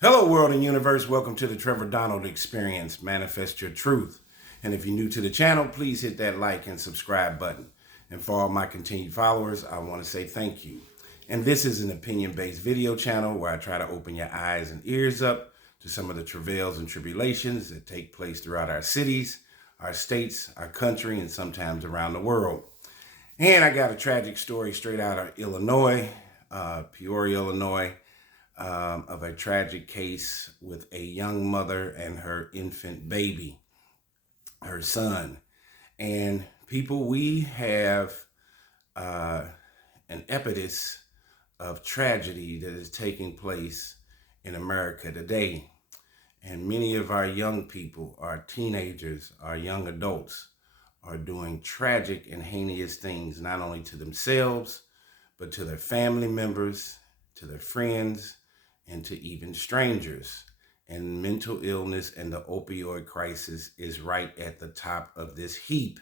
Hello, world and universe. Welcome to the Trevor Donald Experience. Manifest your truth. And if you're new to the channel, please hit that like and subscribe button. And for all my continued followers, I want to say thank you. And this is an opinion-based video channel where I try to open your eyes and ears up to some of the travails and tribulations that take place throughout our cities, our states, our country, and sometimes around the world. And I got a tragic story straight out of Illinois, Peoria, Illinois. Of a tragic case with a young mother and her infant baby, her son. And people, we have an epidemic of tragedy that is taking place in America today. And many of our young people, our teenagers, our young adults are doing tragic and heinous things, not only to themselves, but to their family members, to their friends, and to even strangers. And mental illness and the opioid crisis is right at the top of this heap.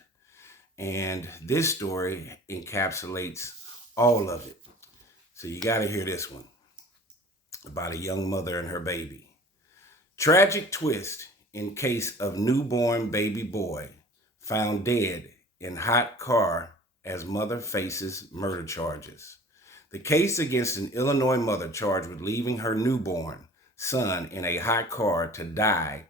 And this story encapsulates all of it. So you got to hear this one about a young mother and her baby. Tragic twist in case of newborn baby boy found dead in hot car as mother faces murder charges. The case against an Illinois mother charged with leaving her newborn son in a hot car to die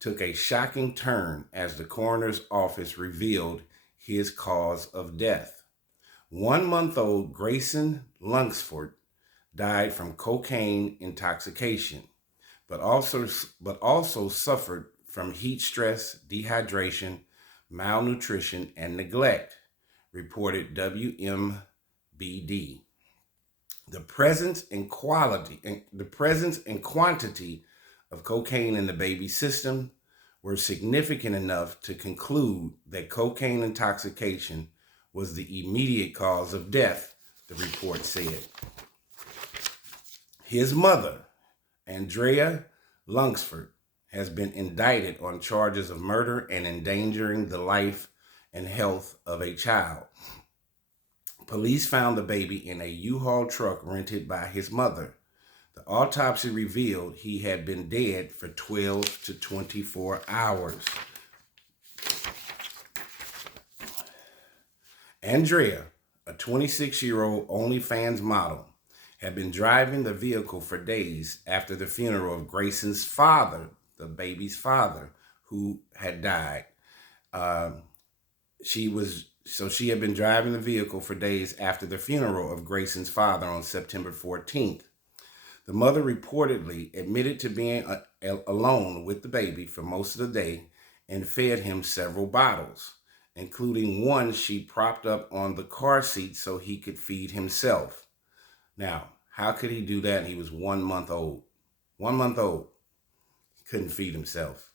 took a shocking turn as the coroner's office revealed his cause of death. 1-month-old Grayson Lunsford died from cocaine intoxication, but also suffered from heat stress, dehydration, malnutrition, and neglect, reported WMBD. The presence and quantity of cocaine in the baby's system were significant enough to conclude that cocaine intoxication was the immediate cause of death, the report said. His mother, Andrea Lunsford, has been indicted on charges of murder and endangering the life and health of a child. Police found the baby in a U-Haul truck rented by his mother. The autopsy revealed he had been dead for 12 to 24 hours. Andrea, a 26-year-old OnlyFans model, had been driving the vehicle for days after the funeral of Grayson's father, the baby's father, who had died. She had been driving the vehicle for days after the funeral of Grayson's father on September 14th. The mother reportedly admitted to being alone with the baby for most of the day and fed him several bottles, including one she propped up on the car seat so he could feed himself. Now, how could he do that? He was 1 month old. 1 month old. He couldn't feed himself.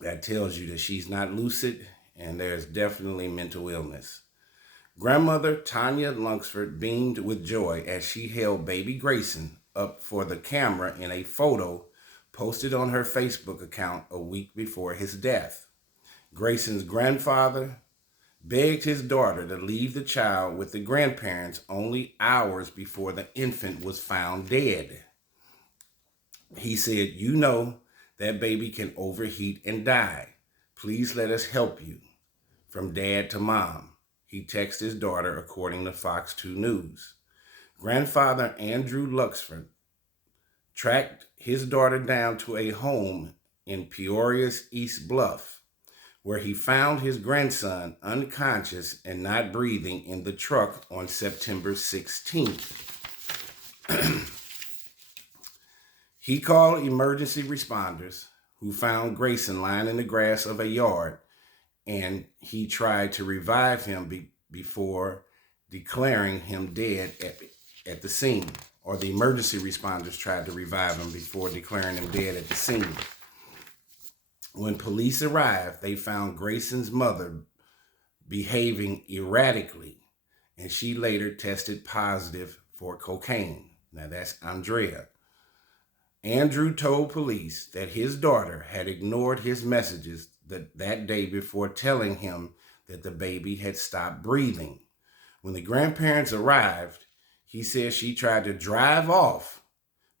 That tells you that she's not lucid, and there's definitely mental illness. Grandmother Tanya Lunsford beamed with joy as she held baby Grayson up for the camera in a photo posted on her Facebook account a week before his death. Grayson's grandfather begged his daughter to leave the child with the grandparents only hours before the infant was found dead. He said, "You know that baby can overheat and die. Please let us help you. From dad to mom," he texted his daughter, according to Fox 2 News. Grandfather Andrew Lunsford tracked his daughter down to a home in Peoria's East Bluff, where he found his grandson unconscious and not breathing in the truck on September 16th. He called emergency responders, who found Grayson lying in the grass of a yard, and he tried to revive him before declaring him dead at the scene. Or the emergency responders tried to revive him before declaring him dead at the scene. When police arrived, they found Grayson's mother behaving erratically, and she later tested positive for cocaine. Now that's Andrea. Andrew told police that his daughter had ignored his messages that day before telling him that the baby had stopped breathing. When the grandparents arrived, he said she tried to drive off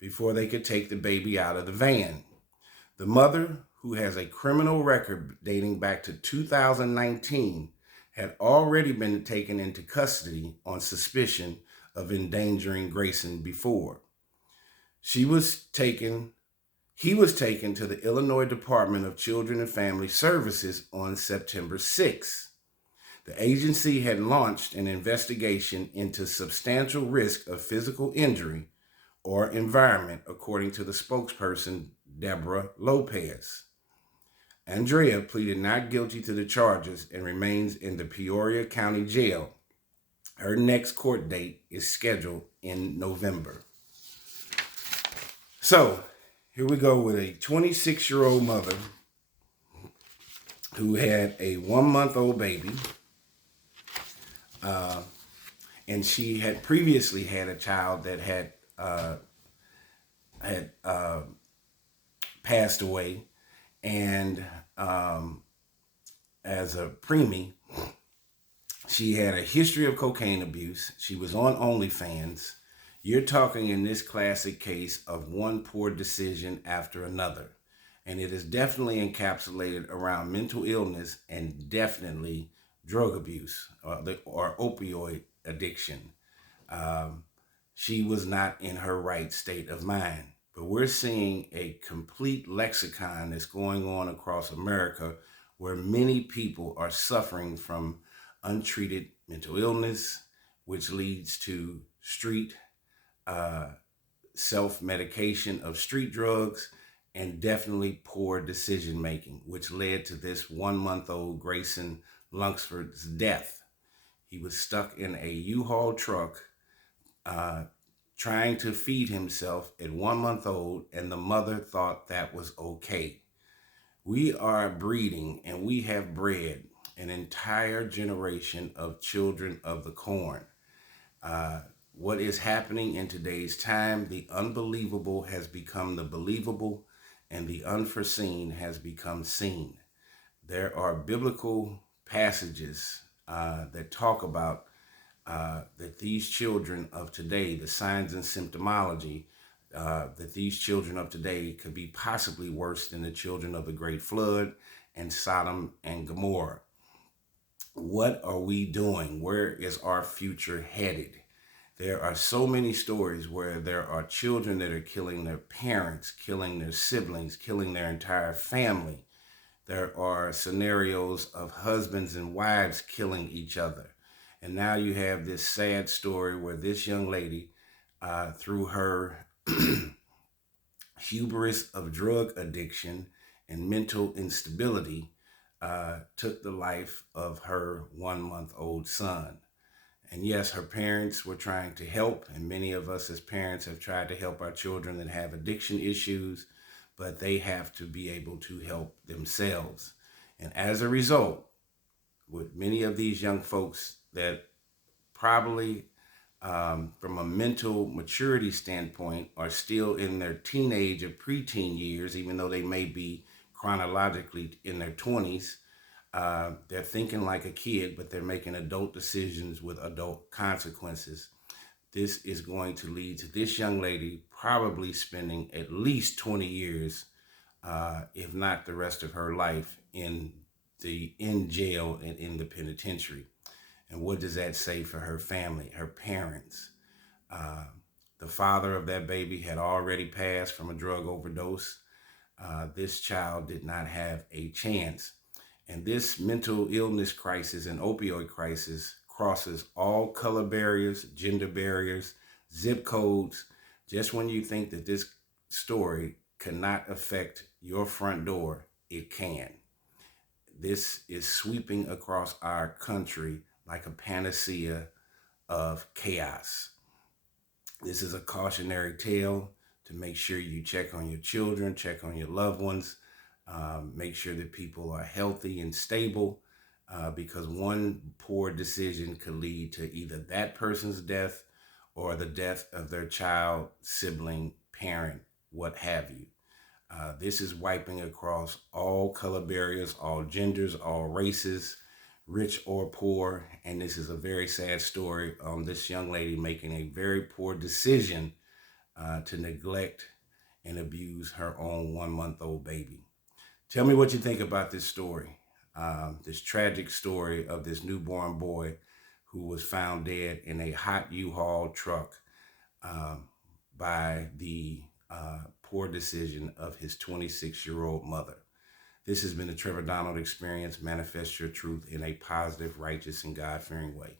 before they could take the baby out of the van. The mother, who has a criminal record dating back to 2019, had already been taken into custody on suspicion of endangering Grayson before. She was taken He was taken to the Illinois Department of Children and Family Services on September 6th. The agency had launched an investigation into substantial risk of physical injury or environment, according to the spokesperson, Deborah Lopez. Andrea pleaded not guilty to the charges and remains in the Peoria County Jail. Her next court date is scheduled in November. So, here we go with a 26-year-old mother who had a 1-month-old baby. And she had previously had a child that had passed away. And as a preemie, she had a history of cocaine abuse. She was on OnlyFans. You're talking in this classic case of one poor decision after another. And it is definitely encapsulated around mental illness and definitely drug abuse or opioid addiction. She was not in her right state of mind. But we're seeing a complete lexicon that's going on across America where many people are suffering from untreated mental illness, which leads to street self-medication of street drugs, and definitely poor decision making, which led to this 1-month-old Grayson Lunsford's death. He was stuck in a U-Haul truck trying to feed himself at 1 month old, and the mother thought that was okay. We are breeding, and we have bred an entire generation of children of the corn. What is happening in today's time, the unbelievable has become the believable, and the unforeseen has become seen. There are biblical passages that talk about that these children of today, the signs and symptomology, that these children of today could be possibly worse than the children of the Great Flood and Sodom and Gomorrah. What are we doing? Where is our future headed? There are so many stories where there are children that are killing their parents, killing their siblings, killing their entire family. There are scenarios of husbands and wives killing each other. And now you have this sad story where this young lady, through her hubris of drug addiction and mental instability, took the life of her 1-month-old son. And yes, her parents were trying to help, and many of us as parents have tried to help our children that have addiction issues, but they have to be able to help themselves. And as a result, with many of these young folks that probably from a mental maturity standpoint are still in their teenage or preteen years, even though they may be chronologically in their 20s, they're thinking like a kid, but they're making adult decisions with adult consequences. This is going to lead to this young lady probably spending at least 20 years, if not the rest of her life, in jail and in the penitentiary. And what does that say for her family, her parents? The father of that baby had already passed from a drug overdose. This child did not have a chance. And this mental illness crisis and opioid crisis crosses all color barriers, gender barriers, zip codes. Just when you think that this story cannot affect your front door, it can. This is sweeping across our country like a panacea of chaos. This is a cautionary tale to make sure you check on your children, check on your loved ones, make sure that people are healthy and stable, because one poor decision could lead to either that person's death or the death of their child, sibling, parent, what have you. This is wiping across all color barriers, all genders, all races, rich or poor. And this is a very sad story on this young lady making a very poor decision to neglect and abuse her own 1-month-old baby. Tell me what you think about this story, this tragic story of this newborn boy who was found dead in a hot U-Haul truck um, by the poor decision of his 26-year-old mother. This has been the Trevor Donald Experience. Manifest your truth in a positive, righteous, and God-fearing way.